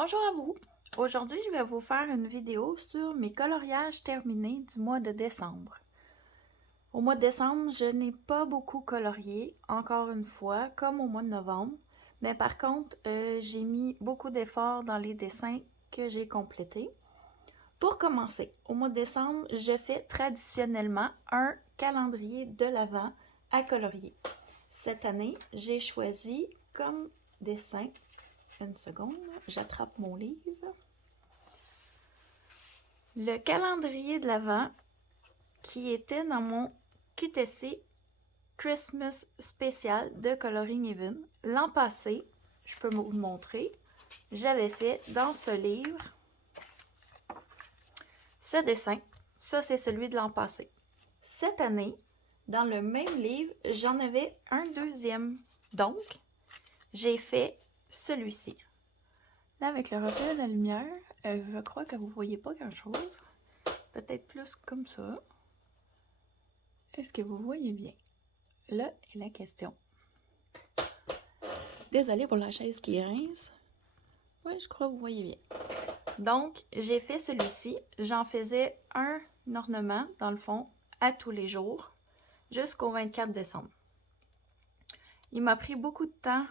Bonjour à vous! Aujourd'hui, je vais vous faire une vidéo sur mes coloriages terminés du mois de décembre. Au mois de décembre, je n'ai pas beaucoup colorié, encore une fois, comme au mois de novembre. Mais par contre, j'ai mis beaucoup d'efforts dans les dessins que j'ai complétés. Pour commencer, au mois de décembre, je fais traditionnellement un calendrier de l'Avent à colorier. Cette année, j'ai choisi comme dessin. Une seconde, j'attrape mon livre. Le calendrier de l'Avent qui était dans mon QTC Christmas spécial de Coloring Even. L'an passé, je peux vous le montrer, j'avais fait dans ce livre ce dessin. Ça, c'est celui de l'an passé. Cette année, dans le même livre, j'en avais un deuxième. Donc, j'ai fait celui-ci. Là, avec le reflet de la lumière, je crois que vous ne voyez pas grand-chose. Peut-être plus comme ça. Est-ce que vous voyez bien? Là est la question. Désolée pour la chaise qui rince. Oui, je crois que vous voyez bien. Donc, j'ai fait celui-ci. J'en faisais un ornement, dans le fond, à tous les jours, jusqu'au 24 décembre. Il m'a pris beaucoup de temps,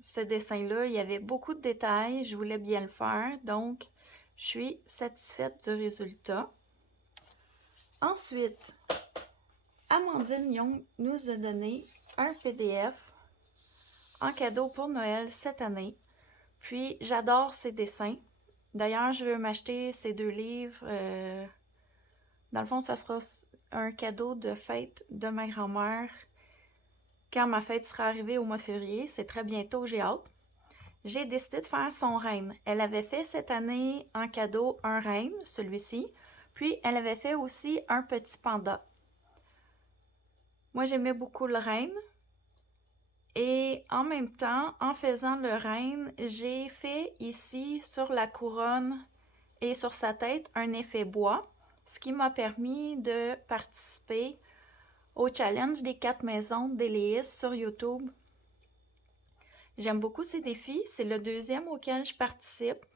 ce dessin-là. Il y avait beaucoup de détails. Je voulais bien le faire. Donc, je suis satisfaite du résultat. Ensuite, Amandine Young nous a donné un PDF en cadeau pour Noël cette année. Puis, j'adore ses dessins. D'ailleurs, je veux m'acheter ces deux livres. Dans le fond, ça sera un cadeau de fête de ma grand-mère quand ma fête sera arrivée au mois de février. C'est très bientôt, j'ai hâte. J'ai décidé de faire son renne. Elle avait fait cette année en cadeau un renne, celui-ci. Puis, elle avait fait aussi un petit panda. Moi, j'aimais beaucoup le renne. Et en même temps, en faisant le renne, j'ai fait ici sur la couronne et sur sa tête un effet bois, ce qui m'a permis de participer au challenge des 4 maisons d'Éléis sur YouTube. J'aime beaucoup ces défis, c'est le deuxième auquel je participe.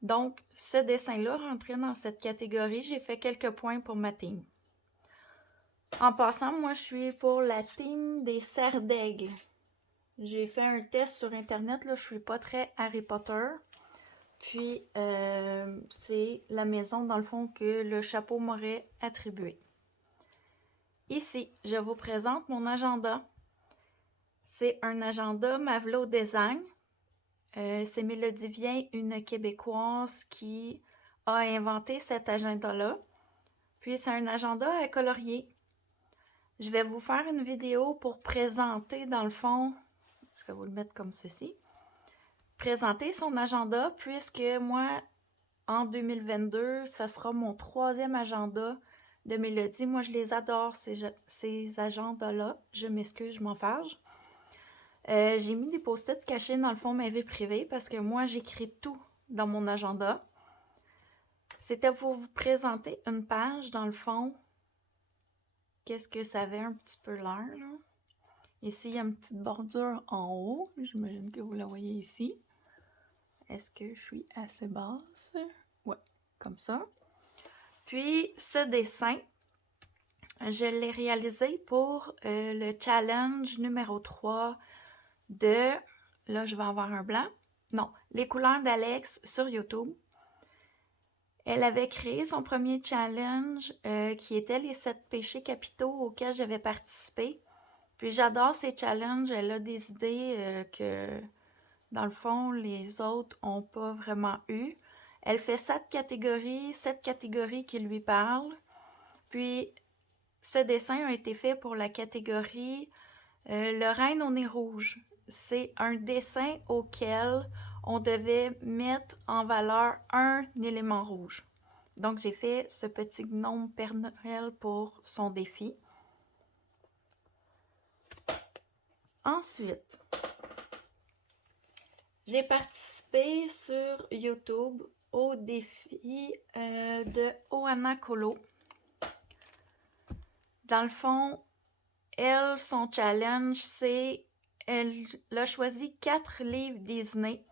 Donc, ce dessin-là rentrait dans cette catégorie, j'ai fait quelques points pour ma team. En passant, moi je suis pour la team des serres d'aigle. J'ai fait un test sur internet, là, je suis pas très Harry Potter. Puis, c'est la maison, dans le fond, que le chapeau m'aurait attribué. Ici, je vous présente mon agenda. C'est un agenda Mavlo Design. C'est Mélodie Vien, une Québécoise qui a inventé cet agenda-là. Puis, c'est un agenda à colorier. Je vais vous faire une vidéo pour présenter, dans le fond, je vais vous le mettre comme ceci, présenter son agenda, puisque moi, en 2022, ça sera mon 3e agenda de Mélodie. Moi, je les adore, ces agendas-là. Je m'excuse, je m'en fâche. J'ai mis des post-it cachés dans le fond de ma vie privée parce que moi, j'écris tout dans mon agenda. C'était pour vous présenter une page, dans le fond. Qu'est-ce que ça avait un petit peu l'air, là? Ici, il y a une petite bordure en haut. J'imagine que vous la voyez ici. Est-ce que je suis assez basse? Ouais, comme ça. Puis, ce dessin, je l'ai réalisé pour le challenge numéro 3 de... Là, je vais avoir un blanc. Non, les couleurs d'Alex sur YouTube. Elle avait créé son premier challenge qui était les 7 péchés capitaux auxquels j'avais participé. Puis j'adore ces challenges. Elle a des idées que, dans le fond, les autres n'ont pas vraiment eu. Elle fait 7 catégories qui lui parlent. Puis, ce dessin a été fait pour la catégorie le renne au nez rouge. C'est un dessin auquel on devait mettre en valeur un élément rouge. Donc, j'ai fait ce petit gnome Père Noël pour son défi. Ensuite, j'ai participé sur YouTube au défi de Ohana Kolo. Dans le fond, elle, son challenge, c'est... Elle a choisi 4 livres Disney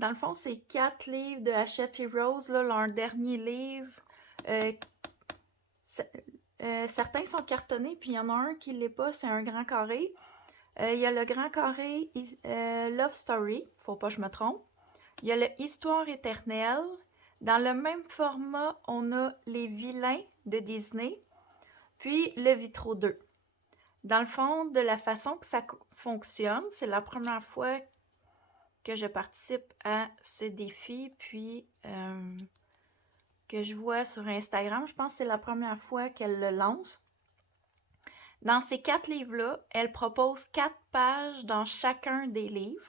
Dans le fond, c'est 4 livres de Hachette Heroes, là, leur dernier livre. Certains sont cartonnés, puis il y en a un qui ne l'est pas, c'est un grand carré. Il y a le grand carré Love Story, faut pas que je me trompe. Il y a le Histoire éternelle. Dans le même format, on a Les Vilains de Disney, puis le Vitro 2. Dans le fond, de la façon que ça fonctionne, c'est la première fois que je participe à ce défi, puis que je vois sur Instagram. Je pense que c'est la première fois qu'elle le lance. Dans ces 4 livres-là, elle propose 4 pages dans chacun des livres.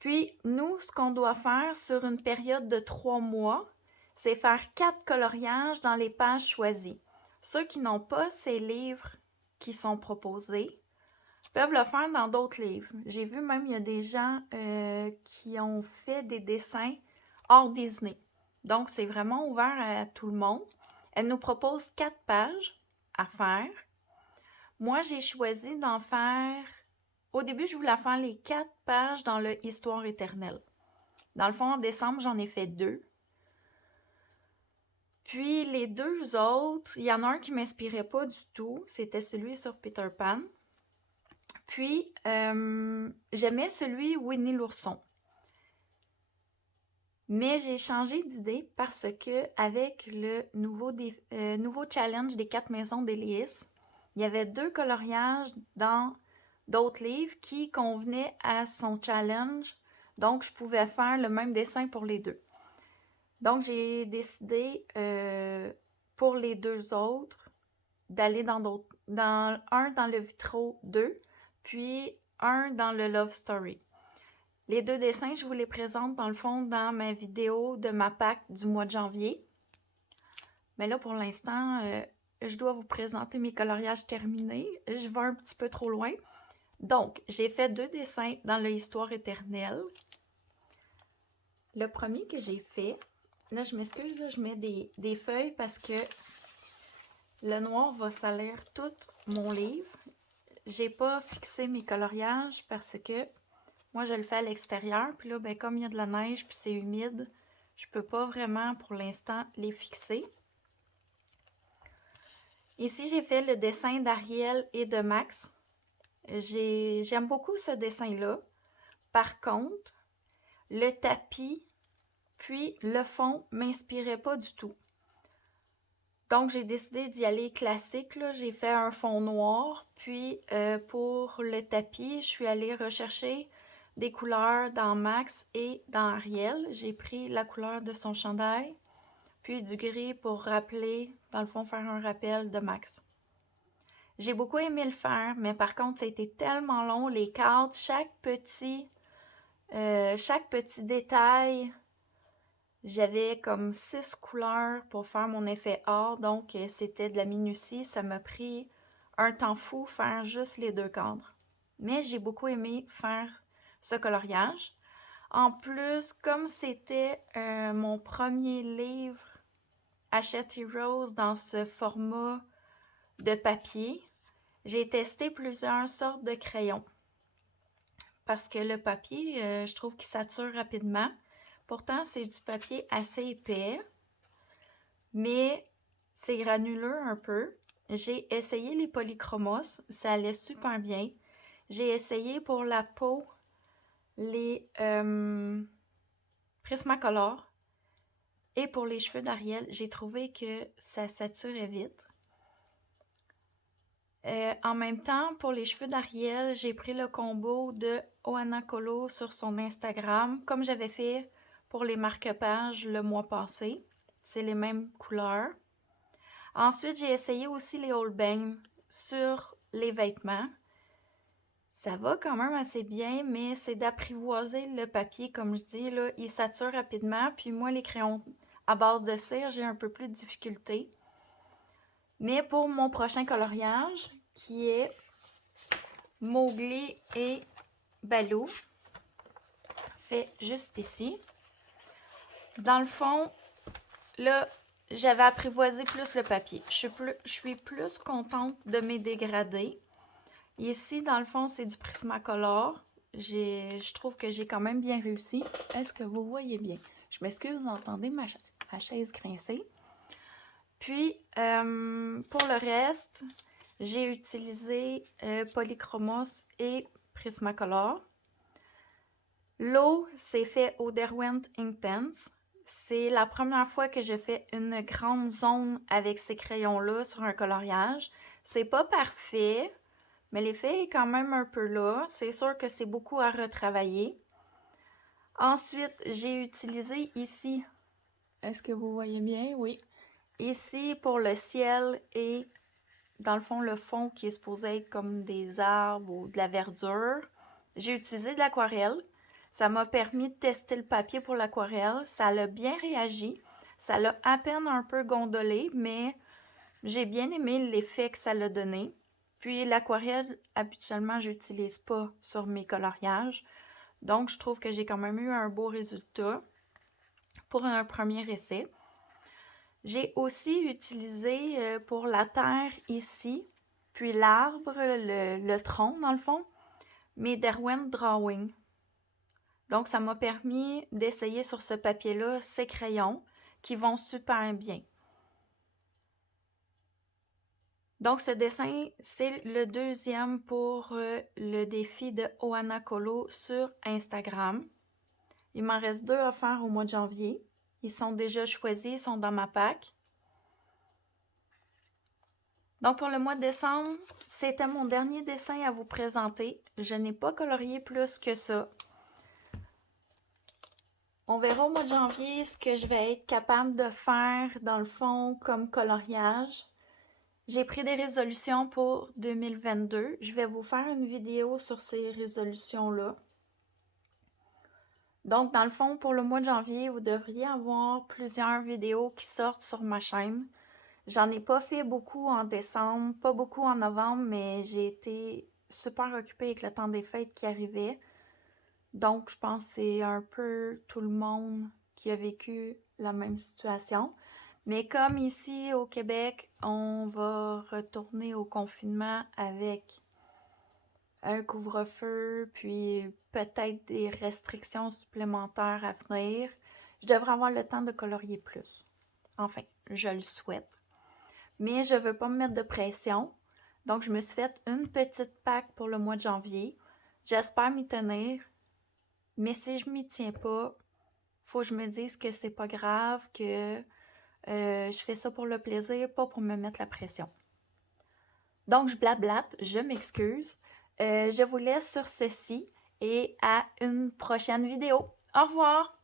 Puis, nous, ce qu'on doit faire sur une période de 3 mois, c'est faire 4 coloriages dans les pages choisies. Ceux qui n'ont pas ces livres qui sont proposés peuvent le faire dans d'autres livres. J'ai vu même, il y a des gens qui ont fait des dessins hors Disney. Donc, c'est vraiment ouvert à tout le monde. Elle nous propose 4 pages à faire. Moi, j'ai choisi d'en faire... Au début, je voulais faire les 4 pages dans le Histoire éternelle. Dans le fond, en décembre, j'en ai fait 2. Puis, les 2 autres, il y en a un qui ne m'inspirait pas du tout. C'était celui sur Peter Pan. Puis, j'aimais celui Winnie l'ourson. Mais j'ai changé d'idée parce que avec le nouveau challenge des 4 maisons d'Hélice, il y avait 2 coloriages dans d'autres livres qui convenaient à son challenge. Donc, je pouvais faire le même dessin pour les 2. Donc, j'ai décidé pour les 2 autres d'aller dans un dans le Vitro 2, puis un dans le Love Story. Les 2 dessins, je vous les présente dans le fond dans ma vidéo de ma PAC du mois de janvier. Mais là, pour l'instant, je dois vous présenter mes coloriages terminés. Je vais un petit peu trop loin. Donc, j'ai fait 2 dessins dans le Histoire éternelle. Le premier que j'ai fait, là, je m'excuse, là, je mets des feuilles parce que le noir va salir tout mon livre. J'ai pas fixé mes coloriages parce que moi, je le fais à l'extérieur. Puis là, ben, comme il y a de la neige puis c'est humide, je peux pas vraiment, pour l'instant, les fixer. Ici, j'ai fait le dessin d'Ariel et de Max. J'aime beaucoup ce dessin-là. Par contre, le tapis puis le fond ne m'inspirait pas du tout. Donc, j'ai décidé d'y aller classique. J'ai fait un fond noir. Puis, pour le tapis, je suis allée rechercher des couleurs dans Max et dans Ariel. J'ai pris la couleur de son chandail, puis du gris pour rappeler, dans le fond, faire un rappel de Max. J'ai beaucoup aimé le faire, mais par contre, ça a été tellement long. Les cadres, chaque petit détail, j'avais comme 6 couleurs pour faire mon effet or, donc c'était de la minutie. Ça m'a pris un temps fou faire juste les 2 cadres. Mais j'ai beaucoup aimé faire ce coloriage. En plus, comme c'était mon premier livre Hachette Heroes dans ce format de papier, j'ai testé plusieurs sortes de crayons. Parce que le papier, je trouve qu'il sature rapidement. Pourtant, c'est du papier assez épais, mais c'est granuleux un peu. J'ai essayé les polychromos, ça allait super bien. J'ai essayé pour la peau les Prismacolor et pour les cheveux d'Ariel, j'ai trouvé que ça saturait vite. En même temps, pour les cheveux d'Ariel, j'ai pris le combo de Ohana Colo sur son Instagram, comme j'avais fait pour les marque-pages le mois passé. C'est les mêmes couleurs. Ensuite, j'ai essayé aussi les All Bang sur les vêtements. Ça va quand même assez bien, mais c'est d'apprivoiser le papier, comme je dis, là, il sature rapidement. Puis moi, les crayons à base de cire, j'ai un peu plus de difficulté. Mais pour mon prochain coloriage, qui est Mowgli et Baloo, fait juste ici. Dans le fond, là, j'avais apprivoisé plus le papier. Je suis plus contente de mes dégradés. Ici, dans le fond, c'est du Prismacolor. je trouve que j'ai quand même bien réussi. Est-ce que vous voyez bien? Je m'excuse, vous entendez ma chaise grincer. Puis, pour le reste, j'ai utilisé Polychromos et Prismacolor. L'eau, c'est fait au Derwent Inktense. C'est la première fois que je fais une grande zone avec ces crayons-là sur un coloriage. C'est pas parfait, mais l'effet est quand même un peu là. C'est sûr que c'est beaucoup à retravailler. Ensuite, j'ai utilisé ici. Est-ce que vous voyez bien? Oui. Ici, pour le ciel et dans le fond, le fond qui est supposé être comme des arbres ou de la verdure. J'ai utilisé de l'aquarelle. Ça m'a permis de tester le papier pour l'aquarelle. Ça l'a bien réagi. Ça l'a à peine un peu gondolé, mais j'ai bien aimé l'effet que ça l'a donné. Puis l'aquarelle, habituellement, je n'utilise pas sur mes coloriages. Donc, je trouve que j'ai quand même eu un beau résultat pour un premier essai. J'ai aussi utilisé pour la terre ici, puis l'arbre, le tronc dans le fond, mes Derwent Drawing. Donc, ça m'a permis d'essayer sur ce papier-là ces crayons qui vont super bien. Donc, ce dessin, c'est le deuxième pour le défi de Ohana Colo sur Instagram. Il m'en reste 2 à faire au mois de janvier. Ils sont déjà choisis, ils sont dans ma pack. Donc, pour le mois de décembre, c'était mon dernier dessin à vous présenter. Je n'ai pas colorié plus que ça. On verra au mois de janvier ce que je vais être capable de faire dans le fond comme coloriage. J'ai pris des résolutions pour 2022. Je vais vous faire une vidéo sur ces résolutions-là. Donc, dans le fond, pour le mois de janvier, vous devriez avoir plusieurs vidéos qui sortent sur ma chaîne. J'en ai pas fait beaucoup en décembre, pas beaucoup en novembre, mais j'ai été super occupée avec le temps des fêtes qui arrivait. Donc, je pense que c'est un peu tout le monde qui a vécu la même situation. Mais comme ici au Québec, on va retourner au confinement avec un couvre-feu, puis peut-être des restrictions supplémentaires à venir, je devrais avoir le temps de colorier plus. Enfin, je le souhaite. Mais je ne veux pas me mettre de pression. Donc, je me suis fait une petite pack pour le mois de janvier. J'espère m'y tenir. Mais si je m'y tiens pas, faut que je me dise que c'est pas grave, que je fais ça pour le plaisir, pas pour me mettre la pression. Donc, je blablate, je m'excuse. Je vous laisse sur ceci et à une prochaine vidéo. Au revoir!